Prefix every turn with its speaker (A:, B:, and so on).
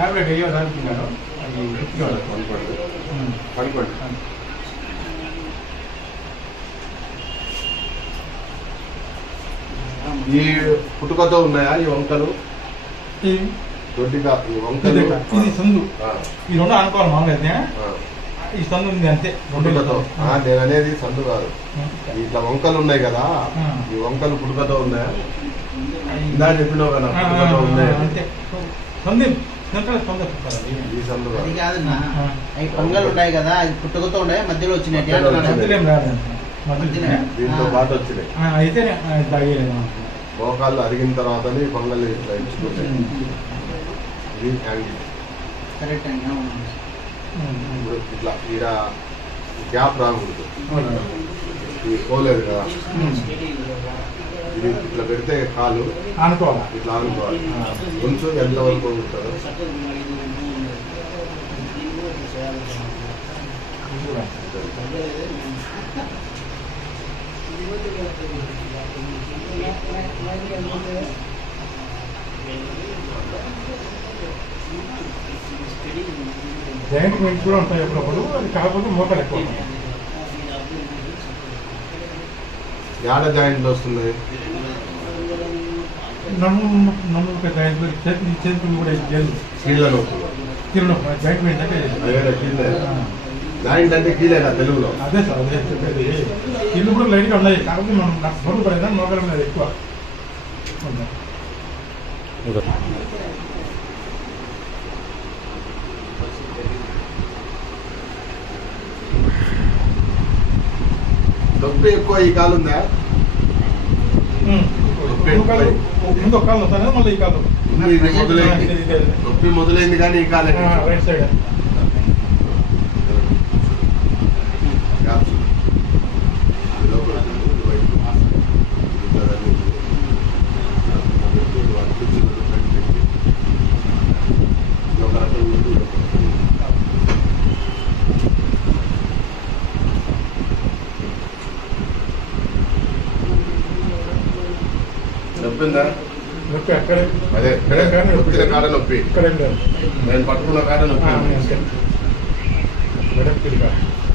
A: tablet అయ్యో అనుకున్నాను
B: అది పడిపోతుంది పడిపోతుంది ఈ పుట్టుకతో ఉన్నాయా ఈ వంకలు దొడ్డిగా ఈ వంకలు
A: ఇది సందు ఈ రెండు అనుకోవాలి మామూలుగా ఈ సందు ఉంది అంతే
B: పుట్టుకతో నేను అనేది సందు కాదు ఇట్లా వంకలు ఉన్నాయి కదా ఈ వంకలు పుట్టుకతో ఉన్నాయా ఇందా చెప్పినావు కదా పుట్టుకతో ఉన్నాయా అంతే అది
C: కాదన్నా అవి పొంగల్ ఉన్నాయి కదా అది పుట్టుకతో ఉన్నాయి మధ్యలో వచ్చినట్టు
B: భోకాళ్ళు అరిగిన తర్వాత పొంగల్ ఇట్లా ఇలా గ్యాప్ రాకూడదు ఓలేదుగా ఇది ఇట్లా పెడితే హాలు అనుకోవాలి ఇట్లా అనుకోవాలి కొంచెం ఎంతవరకు ఉంటారు
A: జాయింట్ మెయింట్ ఉంటాయి ఎప్పుడప్పుడు అది కాకపోతే మూతలు ఎక్కువ ఉంటాయి
B: యాడ జాయింట్ వస్తున్నాయి జాయింట్ అంటే కీలేదు ఆ తెలుగులో
A: అదే సార్ అదే చెప్పేది ఇల్లు కూడా లైట్గా ఉన్నాయి కాబట్టి మనం నాకు సోర్ పడేదాన్ని నోకరం లేదు ఎక్కువ
B: డొప్పు ఎక్కువ ఈ కాలం ఉందా మళ్ళీ ఈ కాలం మొదలైంది కానీ ఈ కాలం నొప్పి ఇక్కడ నేను పట్టుకున్న కాడ
A: నొప్పి